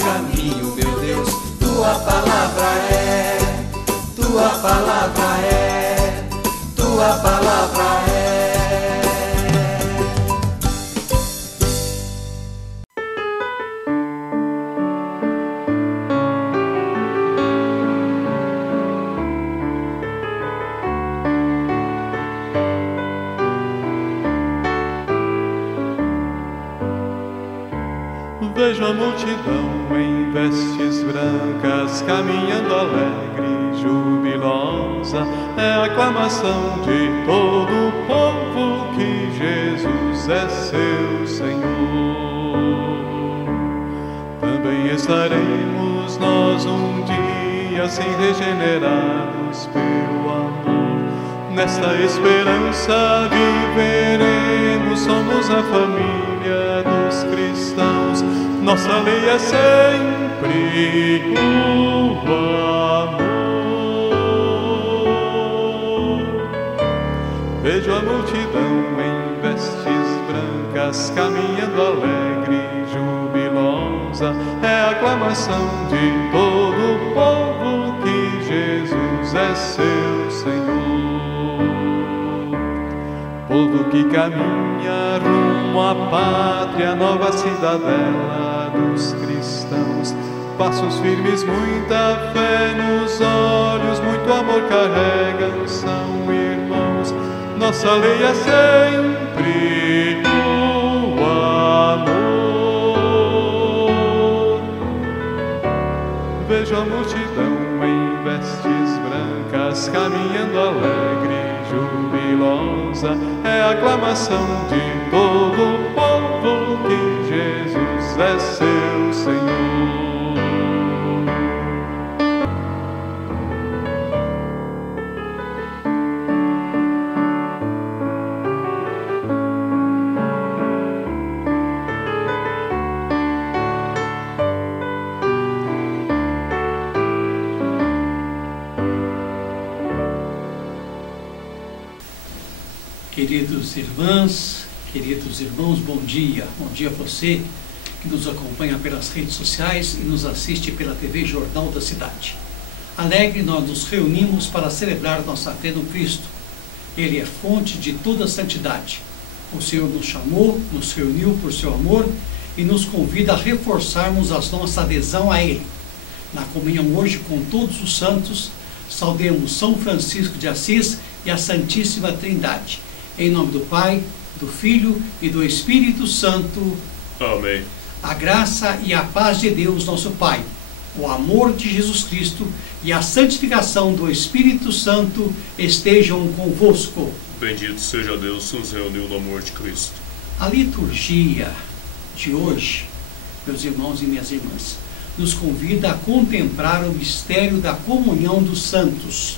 Caminho, meu Deus, tua palavra é, tua palavra é, tua palavra é. Vejo a multidão em vestes brancas, caminhando alegre, jubilosa. É a aclamação de todo o povo que Jesus é seu Senhor. Também estaremos nós um dia assim regenerados pelo amor. Nesta esperança viveremos, somos a família dos cristãos. Nossa lei é sempre o amor. Vejo a multidão em vestes brancas, caminhando alegre, jubilosa. É a aclamação de todo o povo que Jesus é seu Senhor. Povo que caminha rumo à pátria, nova cidadela dos cristãos. Passos firmes, muita fé nos olhos, muito amor carregam, são irmãos. Nossa lei é sempre o amor. Vejo a multidão em vestes brancas, caminhando alegre, jubilosa. É a aclamação de todo o povo que Jesus é seu Senhor. Queridos irmãs, queridos irmãos, bom dia. Bom dia a você que nos acompanha pelas redes sociais e nos assiste pela TV Jornal da Cidade. Alegre, nós nos reunimos para celebrar nossa fé no Cristo. Ele é fonte de toda santidade. O Senhor nos chamou, nos reuniu por seu amor e nos convida a reforçarmos a nossa adesão a Ele. Na comunhão hoje com todos os santos, saudemos São Francisco de Assis e a Santíssima Trindade. Em nome do Pai, do Filho e do Espírito Santo. Amém. A graça e a paz de Deus, nosso Pai, o amor de Jesus Cristo e a santificação do Espírito Santo estejam convosco. Bendito seja Deus que nos reuniu no amor de Cristo. A liturgia de hoje, meus irmãos e minhas irmãs, nos convida a contemplar o mistério da comunhão dos santos.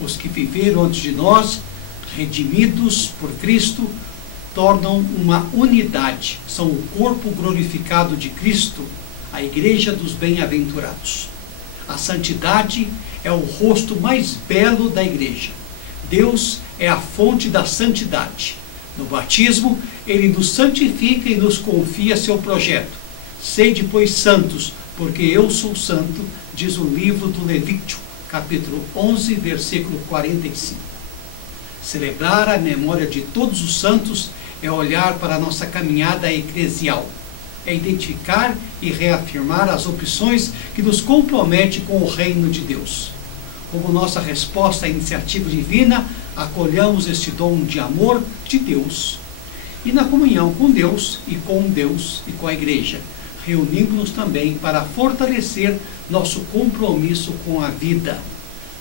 Os que viveram antes de nós, redimidos por Cristo, tornam uma unidade, são o corpo glorificado de Cristo, a Igreja dos Bem-aventurados. A santidade é o rosto mais belo da Igreja. Deus é a fonte da santidade. No batismo, Ele nos santifica e nos confia seu projeto. Sede, pois, santos, porque eu sou santo, diz o livro do Levítico, capítulo 11, versículo 45. Celebrar a memória de todos os santos é olhar para a nossa caminhada eclesial. É identificar e reafirmar as opções que nos comprometem com o reino de Deus. Como nossa resposta à iniciativa divina, acolhamos este dom de amor de Deus. E na comunhão com Deus e com a Igreja, reunimos-nos também para fortalecer nosso compromisso com a vida.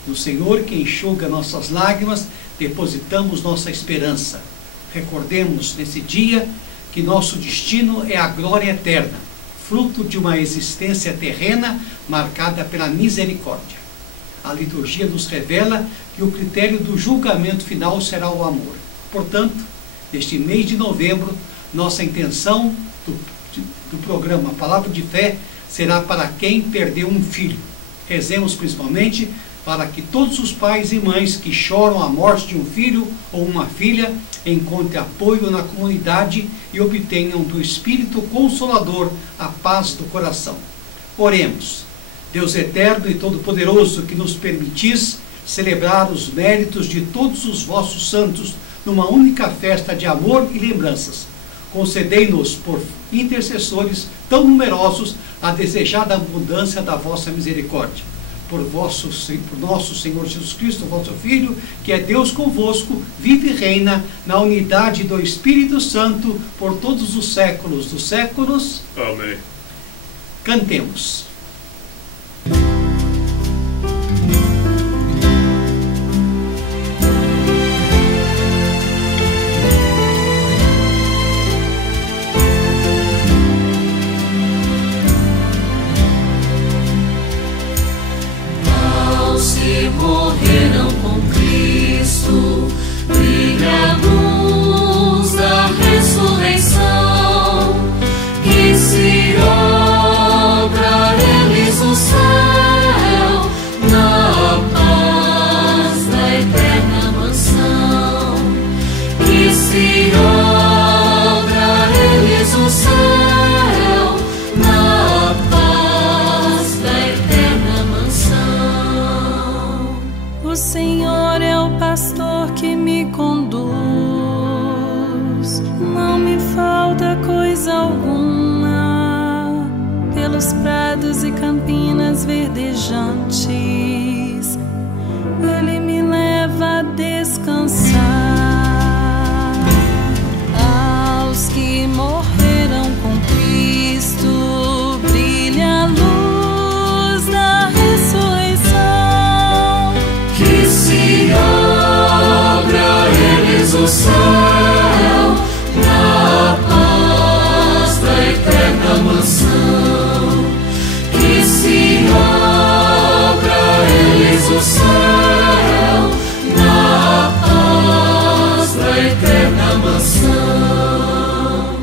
No Senhor, que enxuga nossas lágrimas, depositamos nossa esperança. Recordemos nesse dia que nosso destino é a glória eterna, fruto de uma existência terrena marcada pela misericórdia. A liturgia nos revela que o critério do julgamento final será o amor. Portanto, neste mês de novembro, nossa intenção do programa Palavra de Fé será para quem perdeu um filho. Rezemos principalmente para que todos os pais e mães que choram a morte de um filho ou uma filha encontrem apoio na comunidade e obtenham do Espírito Consolador a paz do coração. Oremos. Deus eterno e todo-poderoso, que nos permitis celebrar os méritos de todos os vossos santos numa única festa de amor e lembranças, concedei-nos, por intercessores tão numerosos, a desejada abundância da vossa misericórdia. Por nosso Senhor Jesus Cristo, vosso Filho, que é Deus convosco, vive e reina na unidade do Espírito Santo por todos os séculos dos séculos. Amém. Cantemos. Morreram com Cristo, brilha a luz da ressurreição, que se abra a eles o céu, na paz da eterna mansão, que se abra a eles o céu, na paz da eterna mansão. O Senhor é o pastor que me conduz, não me falta coisa alguma. Pelos prados e campinas verdejantes, Ele me leva a descansar. Aos que morreram com Cristo, brilha a luz da ressurreição, que se abra a eles o céu, na paz da eterna mansão, que se abra a eles o céu, na paz da eterna mansão.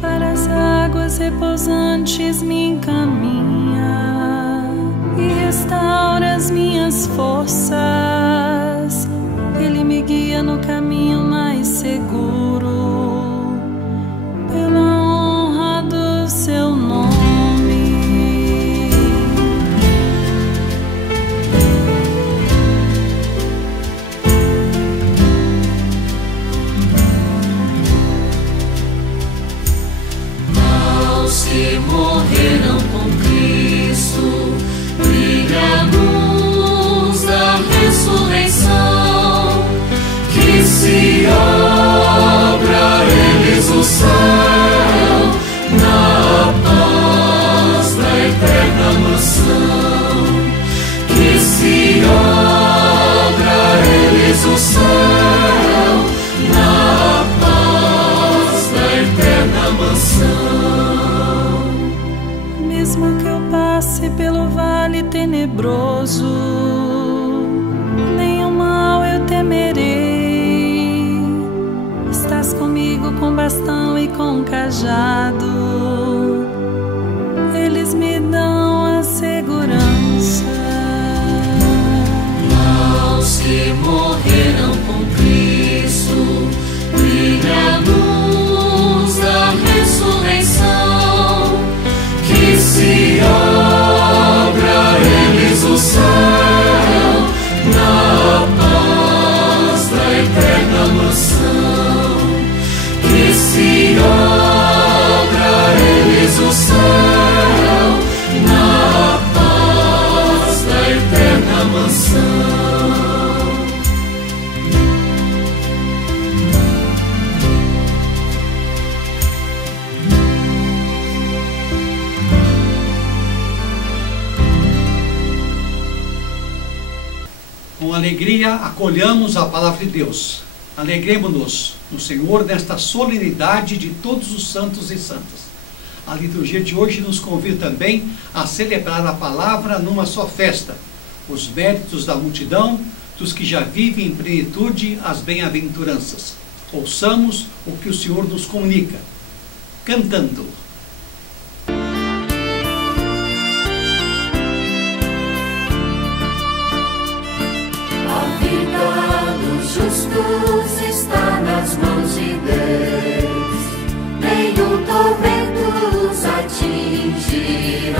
Para as águas repousantes me encaminha e restaura as minhas forças. Ele me guia no caminho mais seguro, pela honra do seu nome. Aos que morreram com Cristo, brilha a luz da ressurreição, que se abra a eles o céu, na paz da eterna mansão, que se abra a eles o céu, na paz da eterna mansão. Mesmo que eu passe pelo vale tenebroso, nenhum mal eu temerei. Estás comigo com bastão e com cajado, eles me dão a segurança. Aos que morreram com Cristo, brilha a luz da ressurreição, que se abra a eles o céu, na paz da eterna mansão, que se abra a eles o céu, na paz da eterna mansão. Com alegria acolhamos a palavra de Deus. Alegremo-nos no Senhor nesta solenidade de todos os santos e santas. A liturgia de hoje nos convida também a celebrar a palavra numa só festa, os méritos da multidão, dos que já vivem em plenitude as bem-aventuranças. Ouçamos o que o Senhor nos comunica, cantando. Justos está nas mãos de Deus, nenhum tormento os atingirá.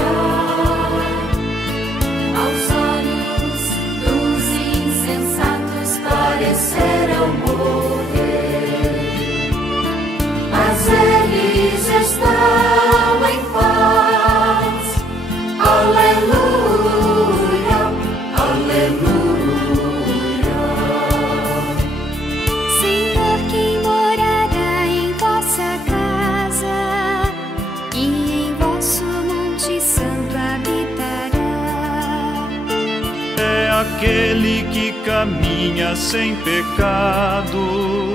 aquele que caminha sem pecado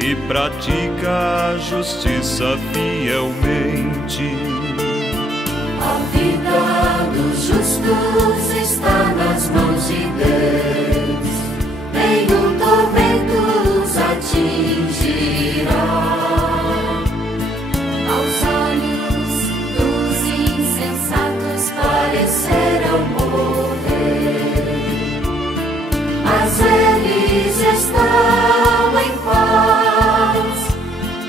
e pratica a justiça fielmente. A vida dos justos está nas mãos de Deus, nenhum tormento os atingirá. Aos olhos dos insensatos parecerão morrer, mas eles estão em paz.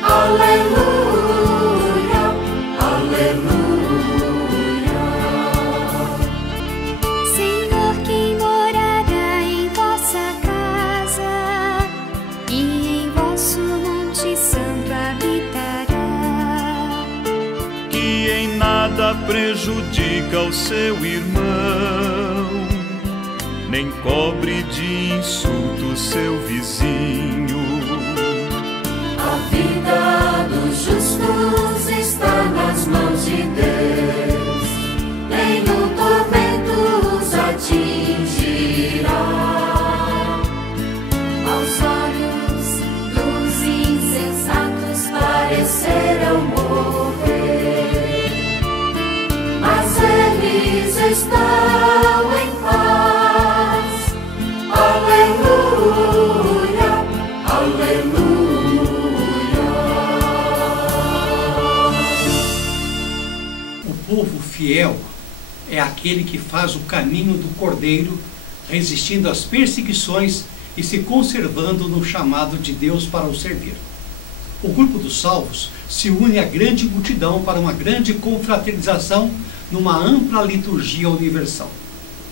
Aleluia, aleluia. Senhor, quem morará em vossa casa e em vosso monte santo habitará. Que em nada prejudica o seu irmão, nem cobre de insulto seu vizinho. A vida dos justos está nas mãos de Deus, nenhum tormento os atingirá. Aos olhos dos insensatos parecerão morrer, mas eles estão em paz. Aleluia, aleluia. O povo fiel é aquele que faz o caminho do Cordeiro, resistindo às perseguições e se conservando no chamado de Deus para o servir. O grupo dos salvos se une à grande multidão para uma grande confraternização numa ampla liturgia universal.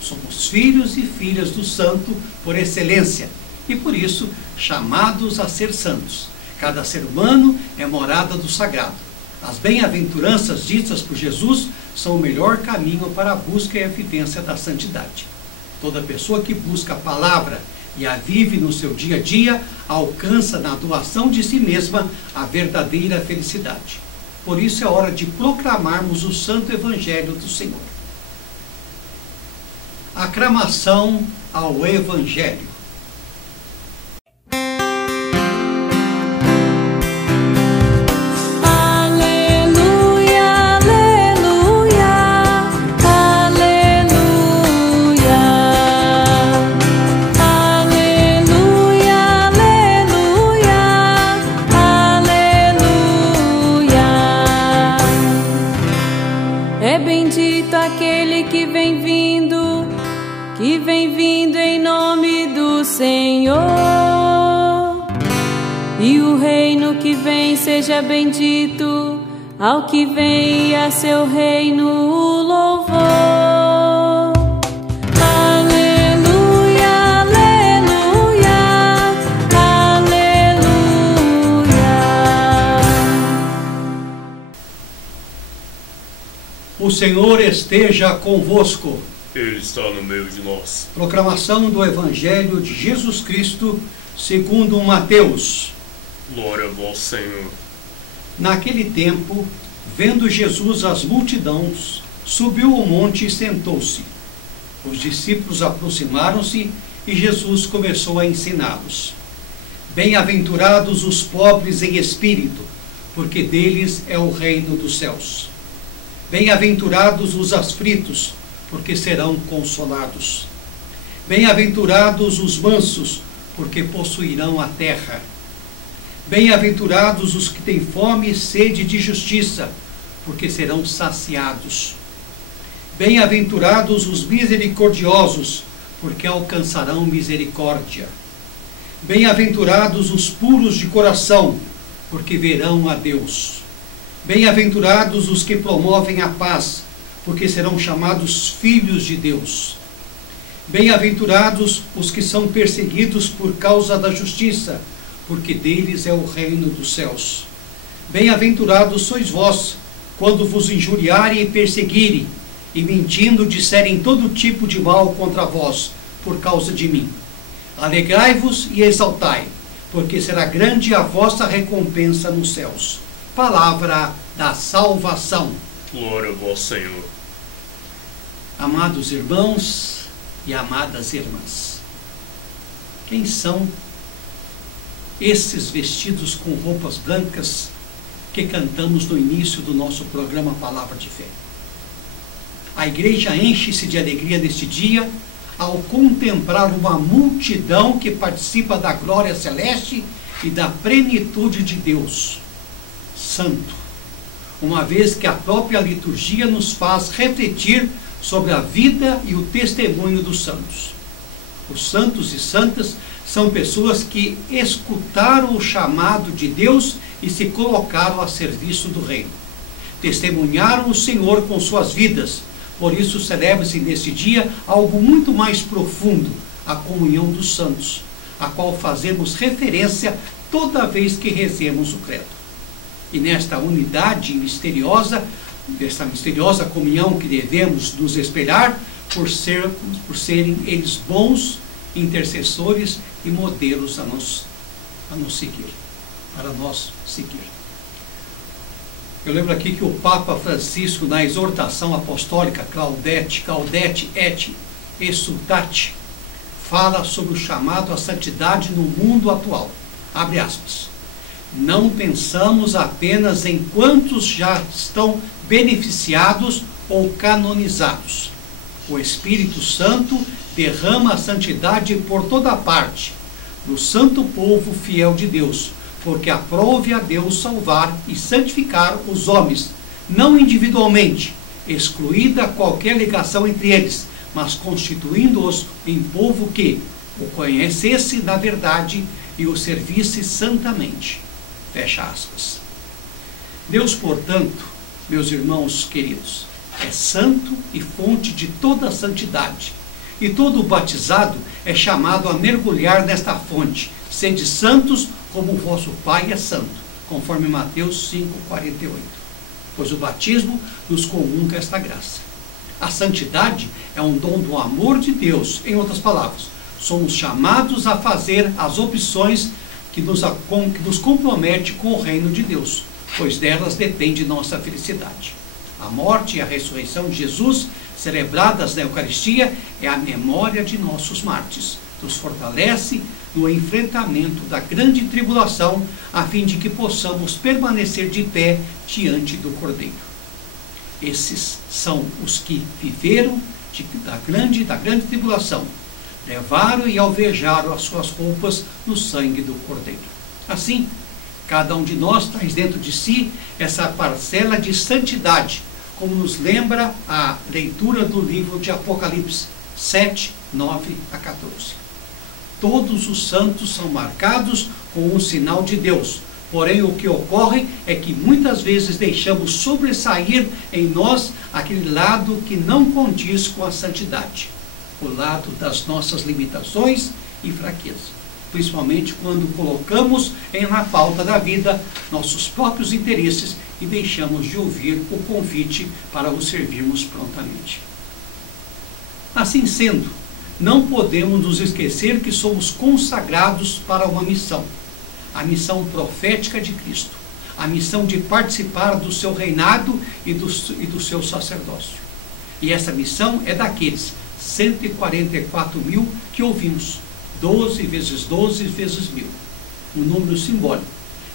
Somos filhos e filhas do Santo por excelência e, por isso, chamados a ser santos. Cada ser humano é morada do sagrado. As bem-aventuranças ditas por Jesus são o melhor caminho para a busca e a vivência da santidade. Toda pessoa que busca a palavra e a vive no seu dia a dia alcança na doação de si mesma a verdadeira felicidade. Por isso é hora de proclamarmos o Santo Evangelho do Senhor. Aclamação ao Evangelho. É bendito aquele que vem vindo em nome do Senhor. E o reino que vem seja bendito, ao que vem a seu reino o louvor. Aleluia, aleluia, aleluia. O Senhor esteja convosco. Ele está no meio de nós. Proclamação do Evangelho de Jesus Cristo segundo Mateus. Glória a vós, Senhor. Naquele tempo, vendo Jesus as multidões, subiu ao monte e sentou-se. Os discípulos aproximaram-se e Jesus começou a ensiná-los. Bem-aventurados os pobres em espírito, porque deles é o reino dos céus. Bem-aventurados os aflitos, porque serão consolados. Bem-aventurados os mansos, porque possuirão a terra. Bem-aventurados os que têm fome e sede de justiça, porque serão saciados. Bem-aventurados os misericordiosos, porque alcançarão misericórdia. Bem-aventurados os puros de coração, porque verão a Deus. Bem-aventurados os que promovem a paz, porque serão chamados filhos de Deus. Bem-aventurados os que são perseguidos por causa da justiça, porque deles é o reino dos céus. Bem-aventurados sois vós, quando vos injuriarem e perseguirem, e mentindo disserem todo tipo de mal contra vós, por causa de mim. Alegrai-vos e exaltai, porque será grande a vossa recompensa nos céus. Palavra da salvação. Glória a vós, Senhor. Amados irmãos, e amadas irmãs. Quem são esses vestidos com roupas brancas que cantamos no início do nosso programa Palavra de Fé? A igreja enche-se de alegria neste dia ao contemplar uma multidão que participa da glória celeste e da plenitude de Deus Santo, uma vez que a própria liturgia nos faz refletir sobre a vida e o testemunho dos santos. Os santos e santas são pessoas que escutaram o chamado de Deus e se colocaram a serviço do reino. Testemunharam o Senhor com suas vidas. Por isso celebra-se neste dia algo muito mais profundo, a comunhão dos santos, a qual fazemos referência toda vez que rezemos o credo. E nesta unidade misteriosa, desta misteriosa comunhão que devemos nos espelhar, por serem eles bons intercessores e modelos a nos seguir, para nós seguir. Eu lembro aqui que o Papa Francisco, na exortação apostólica Gaudete et Exsultate, fala sobre o chamado à santidade no mundo atual. Abre aspas. Não pensamos apenas em quantos já estão beneficiados ou canonizados. O Espírito Santo derrama a santidade por toda parte, no santo povo fiel de Deus, porque aprove a Deus salvar e santificar os homens, não individualmente, excluída qualquer ligação entre eles, mas constituindo-os em povo que o conhecesse na verdade e o servisse santamente. Fecha aspas. Deus, portanto, meus irmãos queridos, é santo e fonte de toda a santidade. E todo batizado é chamado a mergulhar nesta fonte. Sede santos como o vosso Pai é santo, conforme Mateus 5,48. Pois o batismo nos comunga esta graça. A santidade é um dom do amor de Deus. Em outras palavras, somos chamados a fazer as opções que nos compromete com o reino de Deus, pois delas depende nossa felicidade. A morte e a ressurreição de Jesus, celebradas na Eucaristia, é a memória de nossos mártires. Nos fortalece no enfrentamento da grande tribulação, a fim de que possamos permanecer de pé diante do Cordeiro. Esses são os que viveram da grande tribulação, levaram e alvejaram as suas roupas no sangue do Cordeiro. Assim, cada um de nós traz dentro de si essa parcela de santidade, como nos lembra a leitura do livro de Apocalipse 7, 9 a 14. Todos os santos são marcados com um sinal de Deus, porém o que ocorre é que muitas vezes deixamos sobressair em nós aquele lado que não condiz com a santidade, o lado das nossas limitações e fraquezas, principalmente quando colocamos na pauta da vida nossos próprios interesses e deixamos de ouvir o convite para o servirmos prontamente. Assim sendo, não podemos nos esquecer que somos consagrados para uma missão, a missão profética de Cristo, a missão de participar do seu reinado e do seu sacerdócio. E essa missão é daqueles 144.000 que ouvimos, 12 vezes 12 vezes 1.000, um número simbólico,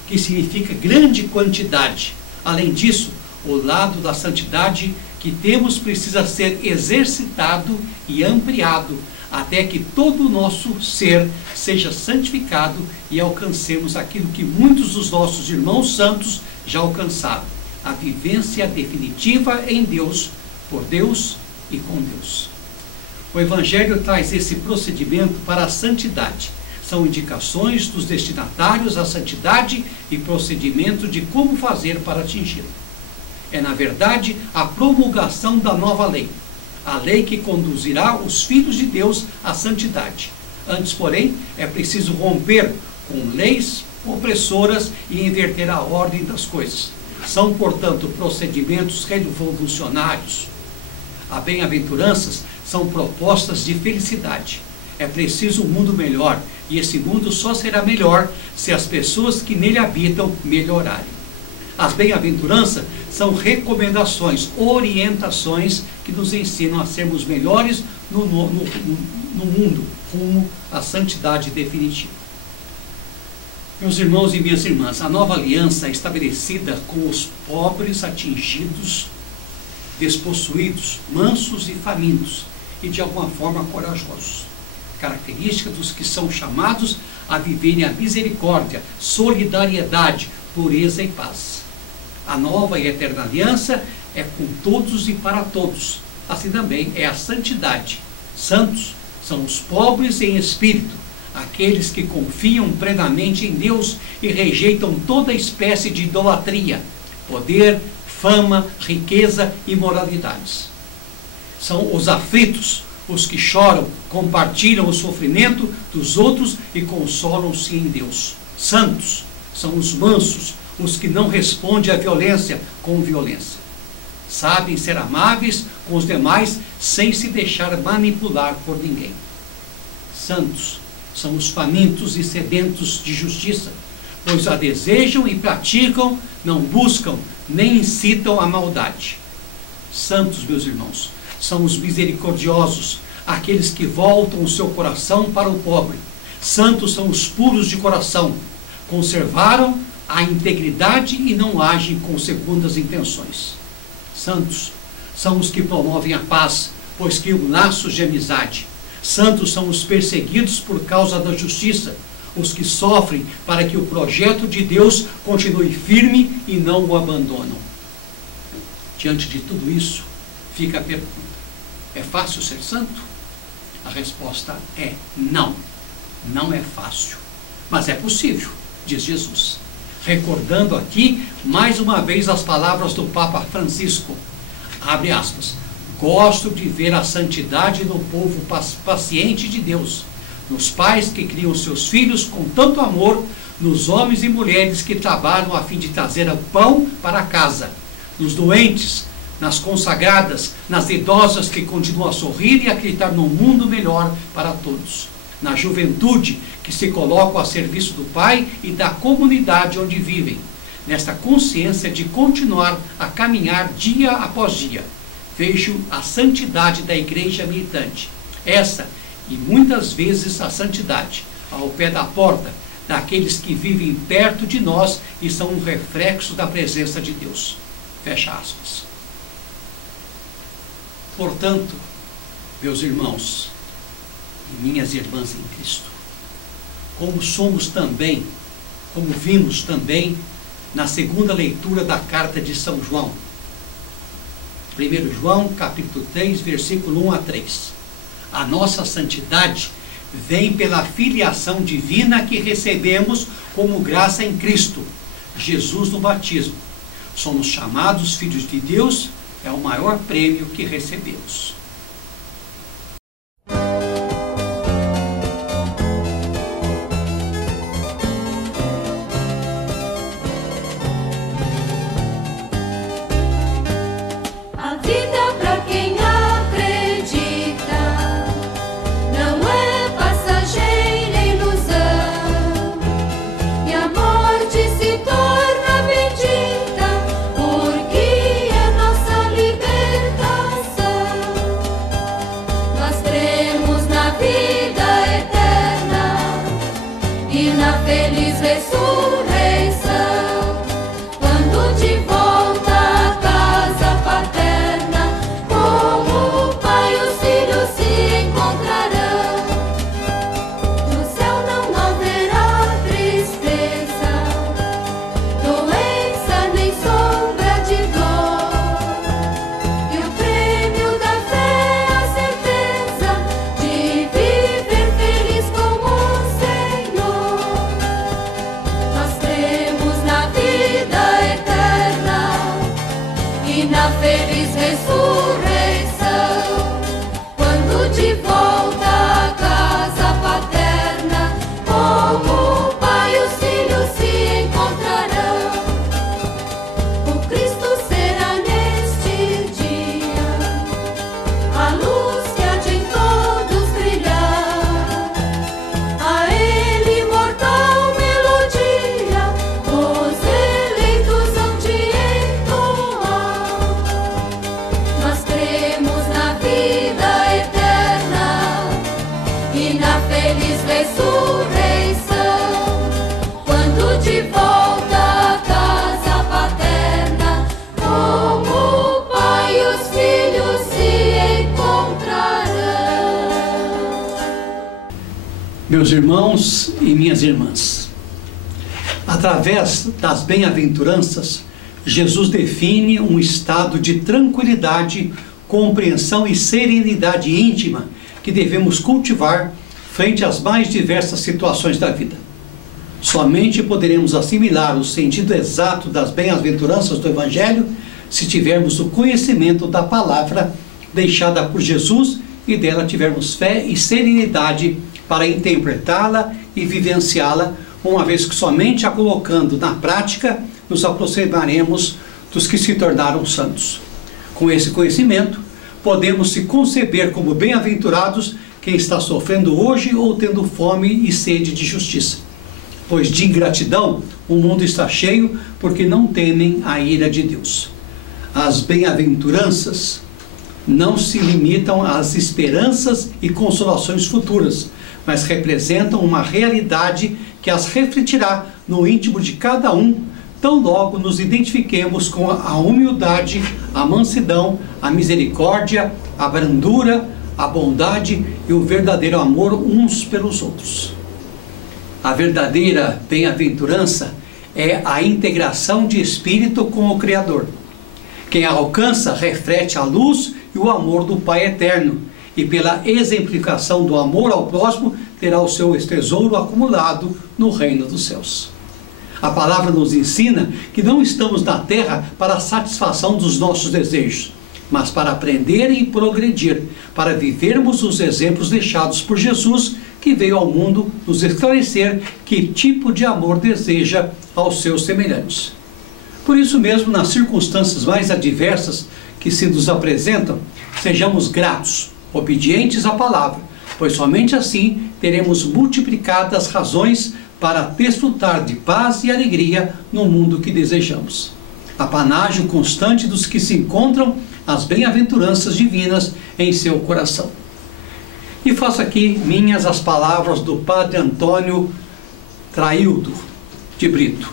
que significa grande quantidade. Além disso, o lado da santidade que temos precisa ser exercitado e ampliado, até que todo o nosso ser seja santificado e alcancemos aquilo que muitos dos nossos irmãos santos já alcançaram, a vivência definitiva em Deus, por Deus e com Deus. O Evangelho traz esse procedimento para a santidade. São indicações dos destinatários à santidade e procedimento de como fazer para atingi-la. É, na verdade, a promulgação da nova lei, a lei que conduzirá os filhos de Deus à santidade. Antes, porém, é preciso romper com leis opressoras e inverter a ordem das coisas. São, portanto, procedimentos revolucionários. As bem-aventuranças são propostas de felicidade. É preciso um mundo melhor, e esse mundo só será melhor se as pessoas que nele habitam melhorarem. As bem-aventuranças são recomendações, orientações que nos ensinam a sermos melhores no mundo, rumo à santidade definitiva. Meus irmãos e minhas irmãs, a nova aliança é estabelecida com os pobres, atingidos, despossuídos, mansos e famintos, e de alguma forma corajosos. Característica dos que são chamados a viverem a misericórdia, solidariedade, pureza e paz. A nova e eterna aliança é com todos e para todos. Assim também é a santidade. Santos são os pobres em espírito, aqueles que confiam plenamente em Deus e rejeitam toda espécie de idolatria, poder, fama, riqueza e moralidades. São os aflitos, os que choram, compartilham o sofrimento dos outros e consolam-se em Deus. Santos são os mansos, os que não respondem à violência com violência. Sabem ser amáveis com os demais sem se deixar manipular por ninguém. Santos são os famintos e sedentos de justiça, pois a desejam e praticam, não buscam nem incitam a maldade. Santos, meus irmãos, são os misericordiosos, aqueles que voltam o seu coração para o pobre. Santos são os puros de coração, conservaram a integridade e não agem com segundas intenções. Santos são os que promovem a paz, pois criam laços de amizade. Santos são os perseguidos por causa da justiça, os que sofrem para que o projeto de Deus continue firme e não o abandonam. Diante de tudo isso, fica a pergunta: é fácil ser santo? A resposta é não. Não é fácil, mas é possível, diz Jesus. Recordando aqui, mais uma vez, as palavras do Papa Francisco. Abre aspas. Gosto de ver a santidade no povo paciente de Deus, nos pais que criam seus filhos com tanto amor, nos homens e mulheres que trabalham a fim de trazer o pão para casa, nos doentes, nas consagradas, nas idosas que continuam a sorrir e acreditar num mundo melhor para todos, na juventude que se coloca a serviço do Pai e da comunidade onde vivem, nesta consciência de continuar a caminhar dia após dia. Vejo a santidade da igreja militante, essa e muitas vezes a santidade ao pé da porta daqueles que vivem perto de nós e são um reflexo da presença de Deus. Fecha aspas. Portanto, meus irmãos e minhas irmãs em Cristo, como somos também, como vimos também na segunda leitura da carta de São João, 1 João, capítulo 3, versículo 1 a 3. A nossa santidade vem pela filiação divina que recebemos como graça em Cristo, Jesus no batismo. Somos chamados filhos de Deus, é o maior prêmio que recebemos. Nós Meus irmãos e minhas irmãs, através das bem-aventuranças, Jesus define um estado de tranquilidade, compreensão e serenidade íntima que devemos cultivar frente às mais diversas situações da vida. Somente poderemos assimilar o sentido exato das bem-aventuranças do Evangelho se tivermos o conhecimento da palavra deixada por Jesus e dela tivermos fé e serenidade para interpretá-la e vivenciá-la, uma vez que somente a colocando na prática nos aproximaremos dos que se tornaram santos. Com esse conhecimento, podemos se conceber como bem-aventurados quem está sofrendo hoje ou tendo fome e sede de justiça. Pois de ingratidão o mundo está cheio, porque não temem a ira de Deus. As bem-aventuranças não se limitam às esperanças e consolações futuras, mas representam uma realidade que as refletirá no íntimo de cada um, tão logo nos identifiquemos com a humildade, a mansidão, a misericórdia, a brandura, a bondade e o verdadeiro amor uns pelos outros. A verdadeira bem-aventurança é a integração de espírito com o Criador. Quem a alcança reflete a luz e o amor do Pai eterno, e pela exemplificação do amor ao próximo terá o seu tesouro acumulado no reino dos céus. A palavra nos ensina que não estamos na terra para a satisfação dos nossos desejos, mas para aprender e progredir, para vivermos os exemplos deixados por Jesus, que veio ao mundo nos esclarecer que tipo de amor deseja aos seus semelhantes. Por isso mesmo, nas circunstâncias mais adversas que se nos apresentam, sejamos gratos, obedientes à palavra, pois somente assim teremos multiplicadas razões para desfrutar de paz e alegria no mundo que desejamos. Apanágio constante dos que se encontram as bem-aventuranças divinas em seu coração. E faço aqui minhas as palavras do Padre Antônio Traildo de Brito.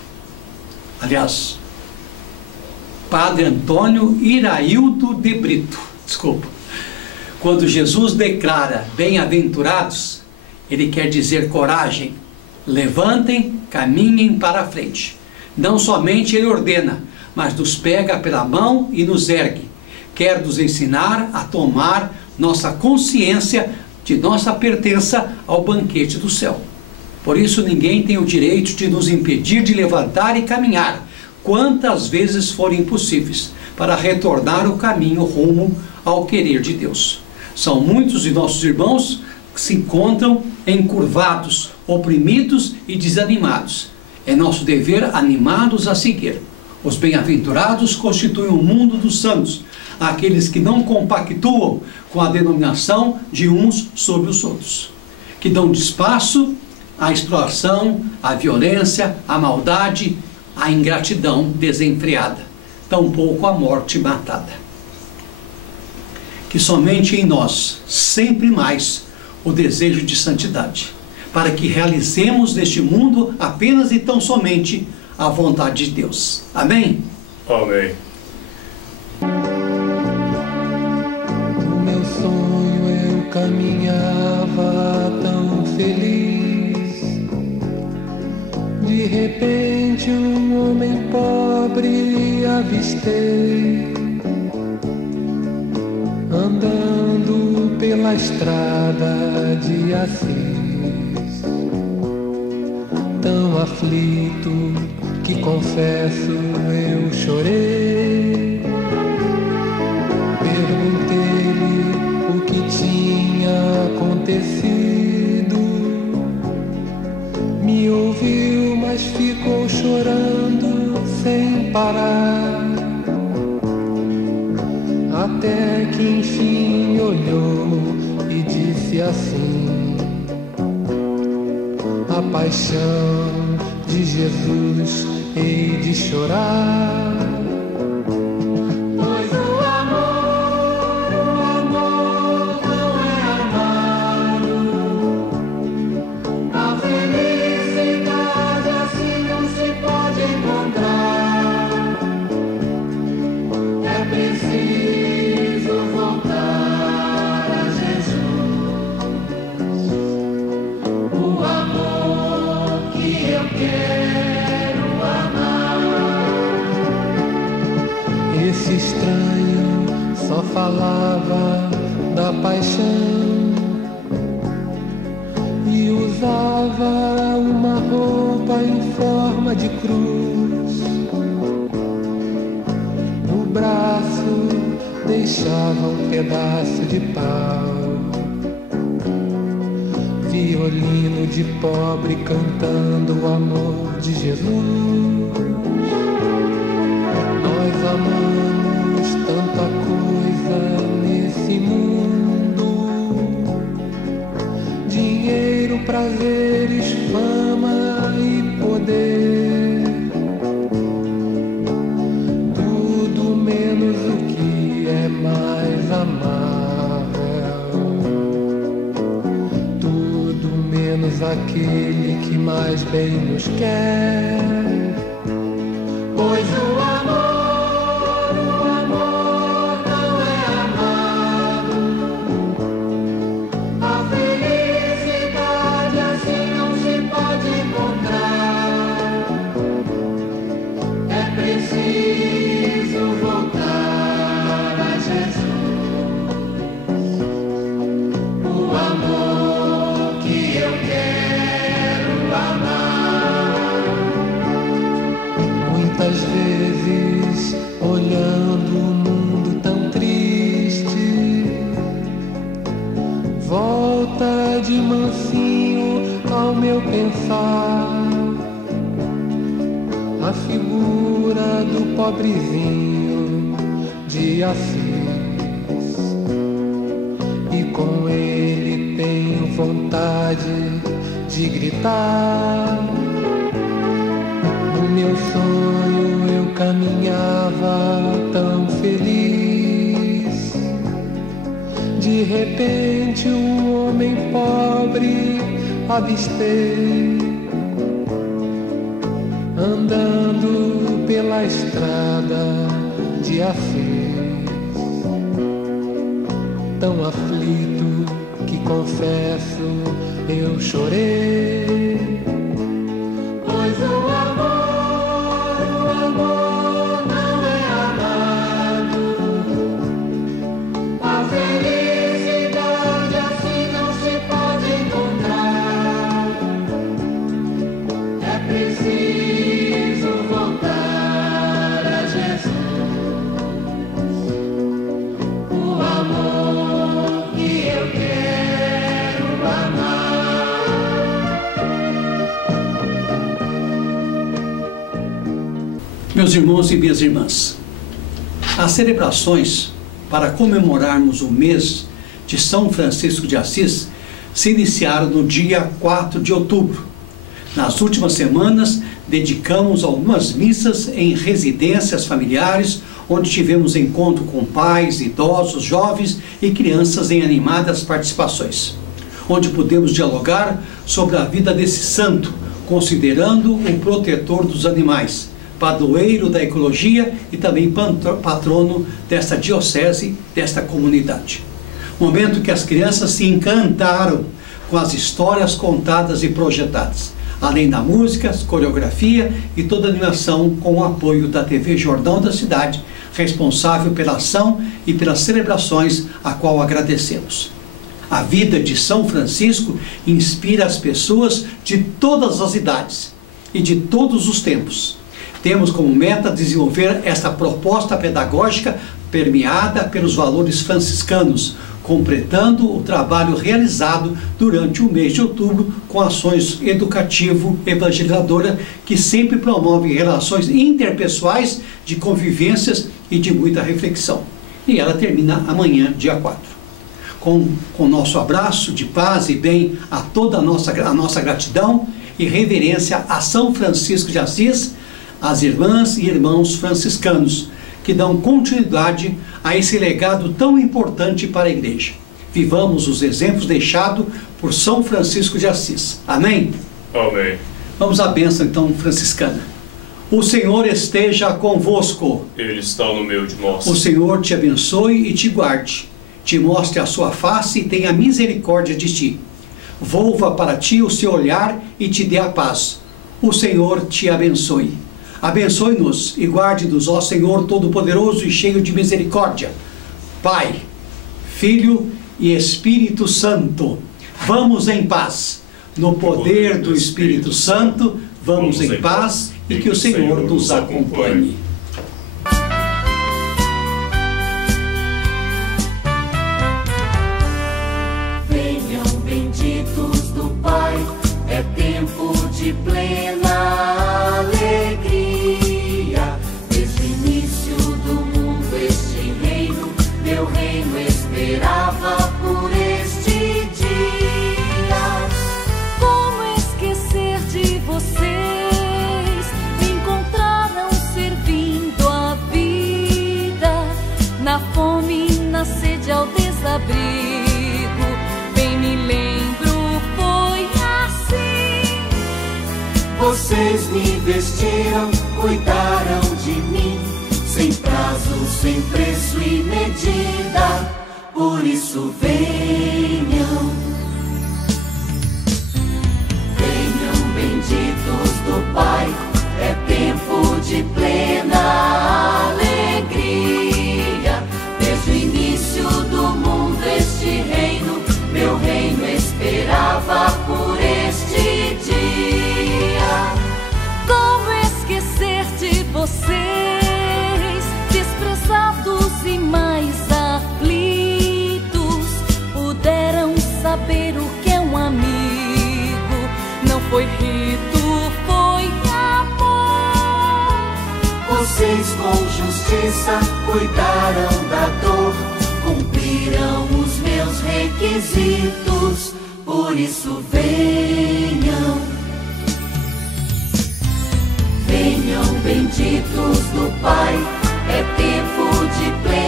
Aliás, Padre Antônio Iraildo de Brito, desculpa. Quando Jesus declara bem-aventurados, ele quer dizer coragem, levantem, caminhem para a frente. Não somente ele ordena, mas nos pega pela mão e nos ergue. Quer nos ensinar a tomar nossa consciência de nossa pertença ao banquete do céu. Por isso ninguém tem o direito de nos impedir de levantar e caminhar, quantas vezes forem possíveis, para retornar o caminho rumo ao querer de Deus. São muitos de nossos irmãos que se encontram encurvados, oprimidos e desanimados. É nosso dever animá-los a seguir. Os bem-aventurados constituem o mundo dos santos, aqueles que não compactuam com a denominação de uns sobre os outros, que dão espaço à exploração, à violência, à maldade, à ingratidão desenfreada, tampouco à morte matada. Que somente em nós, sempre mais, o desejo de santidade, para que realizemos neste mundo apenas e tão somente a vontade de Deus. Amém? Amém. No meu sonho eu caminhava tão feliz. De repente um homem pobre avistei, andando pela estrada de Assis, tão aflito que confesso eu chorei. Perguntei-lhe o que tinha acontecido. Me ouviu, mas ficou chorando sem parar, até que enfim olhou e disse assim: a paixão de Jesus hei de chorar, pois o amor não é amado. A felicidade assim não se pode encontrar. É preciso voltar a Jesus. paixão e usava uma roupa em forma de cruz. No braço deixava um pedaço de pau, violino de pobre cantando o amor de Jesus. Nós amamos tanta coisa nesse mundo: dinheiro, prazeres, fama e poder. Tudo menos o que é mais amável, tudo menos aquele que mais bem nos quer. Pois o amor não é amado. A felicidade assim não se pode encontrar. É preciso voltar a Jesus. O amor que eu quero amar. Muitas vezes, olhando o mundo tão triste, volta de mansinho ao meu pensar a figura do pobrezinho de Assis, e com ele tenho vontade de gritar. No meu sonho eu caminhava tão feliz, de repente um homem pobre avistei, andando pela estrada de Assis, tão aflito que confesso eu chorei. Pois o amor não é amado. A felicidade assim não se pode encontrar. É preciso voltar a Jesus. O amor que eu quero amar. Meus irmãos e minhas irmãs, as celebrações para comemorarmos o mês de São Francisco de Assis se iniciaram no dia 4 de outubro. Nas últimas semanas, dedicamos algumas missas em residências familiares, onde tivemos encontro com pais, idosos, jovens e crianças em animadas participações, onde pudemos dialogar sobre a vida desse santo, considerando o protetor dos animais, padroeiro da ecologia e também patrono desta diocese, desta comunidade. Momento que as crianças se encantaram com as histórias contadas e projetadas, além da música, coreografia e toda a animação com o apoio da TV Jordão da cidade, responsável pela ação e pelas celebrações, a qual agradecemos. A vida de São Francisco inspira as pessoas de todas as idades e de todos os tempos. Temos como meta desenvolver esta proposta pedagógica permeada pelos valores franciscanos, completando o trabalho realizado durante o mês de outubro com ações educativo-evangelizadoras que sempre promovem relações interpessoais de convivências e de muita reflexão. E ela termina amanhã, dia 4. Com nosso abraço de paz e bem a toda a nossa gratidão e reverência a São Francisco de Assis, as irmãs e irmãos franciscanos, que dão continuidade a esse legado tão importante para a Igreja. Vivamos os exemplos deixados por São Francisco de Assis. Amém? Amém. Vamos à bênção então franciscana. O Senhor esteja convosco. Ele está no meio de nós. O Senhor te abençoe e te guarde, te mostre a sua face e tenha misericórdia de ti. Volva para ti o seu olhar e te dê a paz. O Senhor te abençoe. Abençoe-nos e guarde-nos, ó Senhor Todo-Poderoso e cheio de misericórdia, Pai, Filho e Espírito Santo. Vamos em paz. No poder do Espírito Santo, vamos em paz e que o Senhor nos acompanhe. Venham benditos do Pai, é tempo de plena alegria. Desde o início do mundo este reino, meu reino esperava por este dia. Como esquecer de vocês? Me encontraram servindo a vida, na fome, na sede, ao desabrigo. Bem me lembro, foi assim. Vocês me vestiram, cuidaram de mim, sem prazo, sem preço e medida. Por isso venham, venham benditos do Pai, é tempo de plena alegria. Desde o início do mundo este reino, meu reino esperava por este dia. Como esquecer de vocês, desprezados e mais aflitos, puderam saber o que é um amigo. Não foi rito, foi amor. Vocês com justiça cuidaram da dor, cumpriram os meus requisitos. Por isso venham, venham benditos do Pai, é tempo de plena